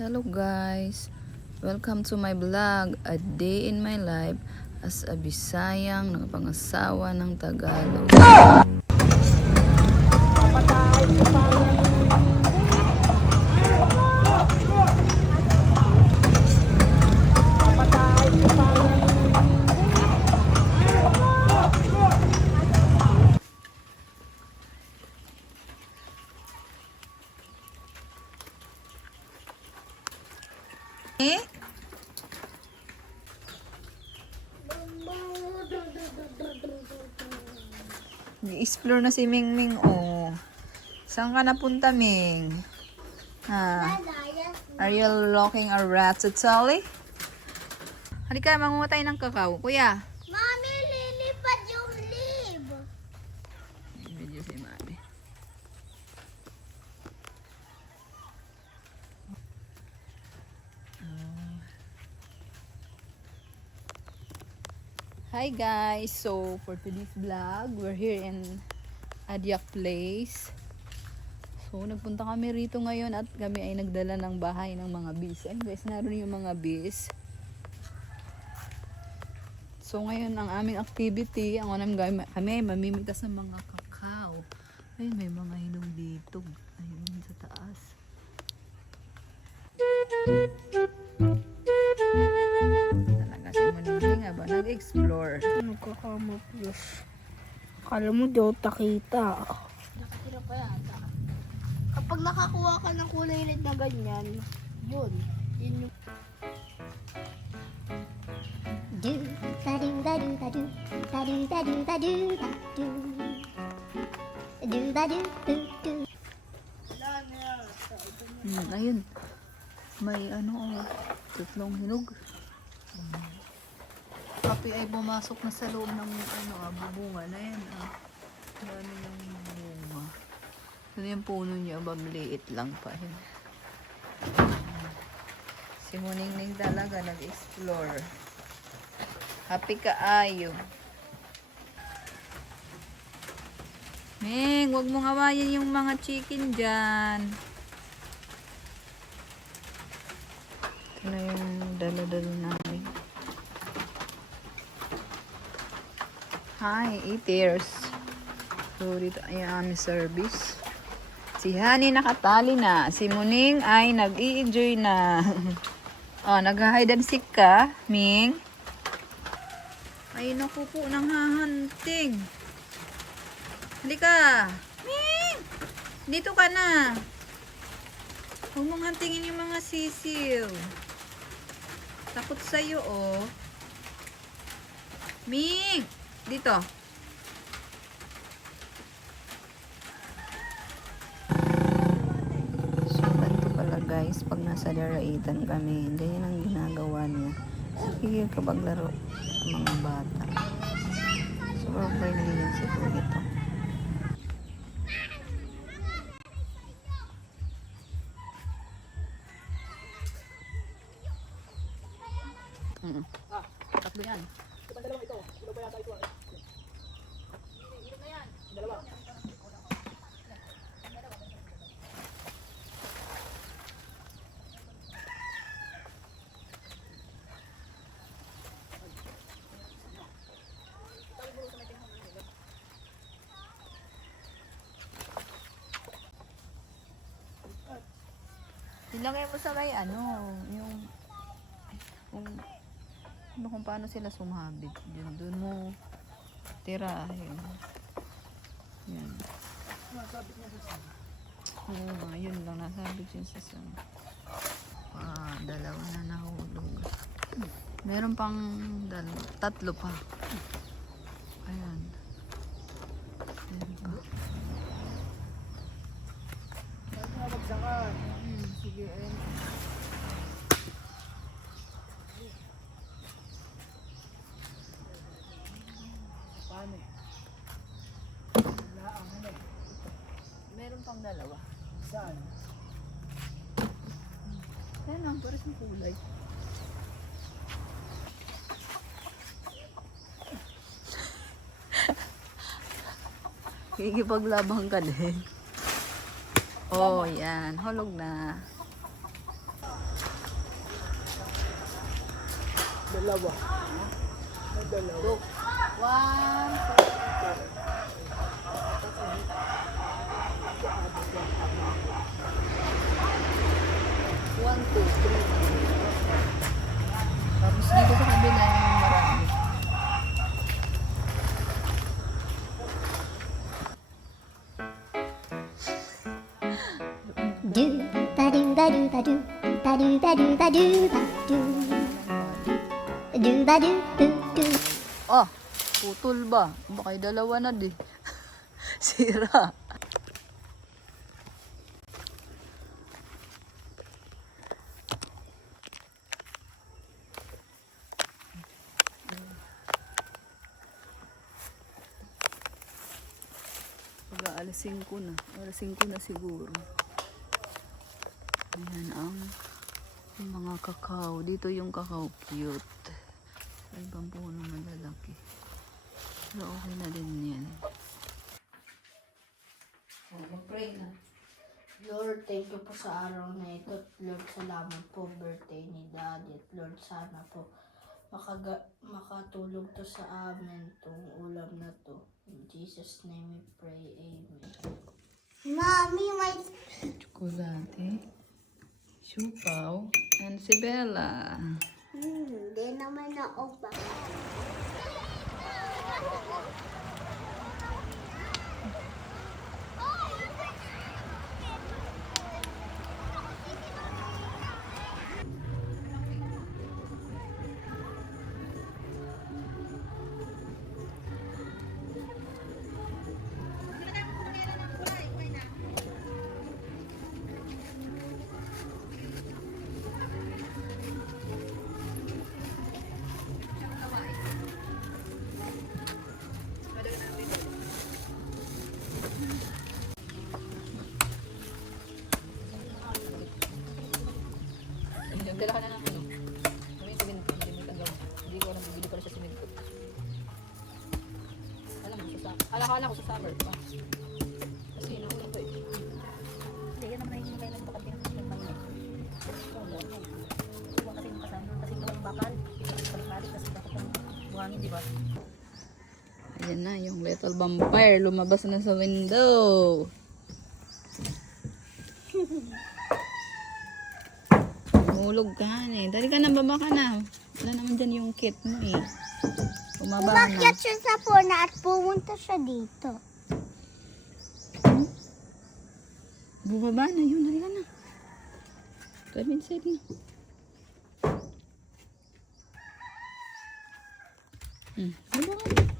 Hello guys, welcome to my vlog, a day in my life as a Bisayang nakapangasawa ng Tagalog. Explore na si Mingming, oh. Saan ka napunta, Ming? Ha? Are you looking a ratatouille? Halika, mangunga tayo ng kakao. Kuya. Mami, lilipad yung lib. Video si Mami. Hi guys, so for today's vlog, we're here in Adiak Place. So nagpunta kami rito ngayon at kami ay nagdala ng bahay ng mga bees. Ayun guys, naroon yung mga bees. So ngayon ang aming activity, ang unang gawin, kami mamimitas ng mga kakao. Ayun, may mga hinog dito. Ayun sa taas. Talaga si Muning nga ba? Nag-explore. Nagkakamaplos. Akala mo daw takita. Nakatira pa yata. Kapag nakakuha ka ng kulay red na ganyan, yun. Yun yung... Do ba do ba do ba do ba do ba do ba do ba do do ba do do do. Ayun. May ano, tatlong hinog. Kapi ay pumasok na sa loob ng bubunga na yan. Dami ng bunga. Ano yung puno niya, babliit lang pa yun. Si Muningning talaga nag-explore. Happy ka ayo. Ming, wag mong awayin yung mga chicken dyan. Ito na yung dala-dala namin. Hi, eaters. So, dito ay aming service. Si Hani nakatali na. Si Muning ay nag-i-enjoy na. Oh, nag-hide and seek ka, Ming. Ay, naku po, nang hahanting. Halika. Ming! Dito ka na. Huwag mong hantingin yung mga sisiw. Takot sa'yo, oh. Ming! Dito. So, ganito pala guys, pag nasa daraitan kami, ganyan ang ginagawa niya. Sige, kapaglaro ng mga bata. Super friendly yan si Pugito. Tatlo yan. Ilagay mo sa may kung paano sila sumabit. Doon mo tirahin. Yan. Oo nga, yun lang. Nasabit yun sa sana. Dalawa na nahulog. Meron pang tatlo pa. Ayan. Meron pa. Sige, ayan. Meron pang dalawa. Saan? Ayan ang pares ng kulay. Kikipaglabang ka din. Oh, yan. Hulog na. Dalawa. May dalawa. 1, 2, 3. Tapos dito sa kabila yung marami. Do ba do ba do ba do ba do ba do ba do ba do do ba do do do. Ah, putol ba? Baka yung dalawa na di. Sira. Pag-aalasin ko na. Aalasin ko na siguro. Ayan ang mga kakao. Dito yung kakao cute. Ay, ibang puno malalaki. Pero okay na din yan. Oh, mag-pray na. Lord, thank you po sa araw na ito. Lord, salamat po birthday ni Daddy. At Lord, sana po makatulog to sa amin tong ulam na to. In Jesus' name we pray. Amen. Mommy, my Chocolate. Siupaw. And si Bella. hindi naman ako ba? Dala ka na ng ano. May siminto. Hindi ko alam. Bibili pala siya siminto. Alam mo, akala ko sa summer pa. Kasi nauna ko eh. Hindi, yan naman yung kailan bakal din ng mga. Oo, huwag kasi yung kasama. Kasi yung bakal. Balik-balik kasi bakit yung buhangin, di ba? Ayan na, yung little vampire. Lumabas na sa window. Hulog ka na eh. Dali ka na, baba ka na. Wala naman dyan yung kit mo eh. Bumaba na. Umakyat siya sa puna at pumunta siya dito. Bumaba na yun. Dali ka na. Come inside na. Baba ka na.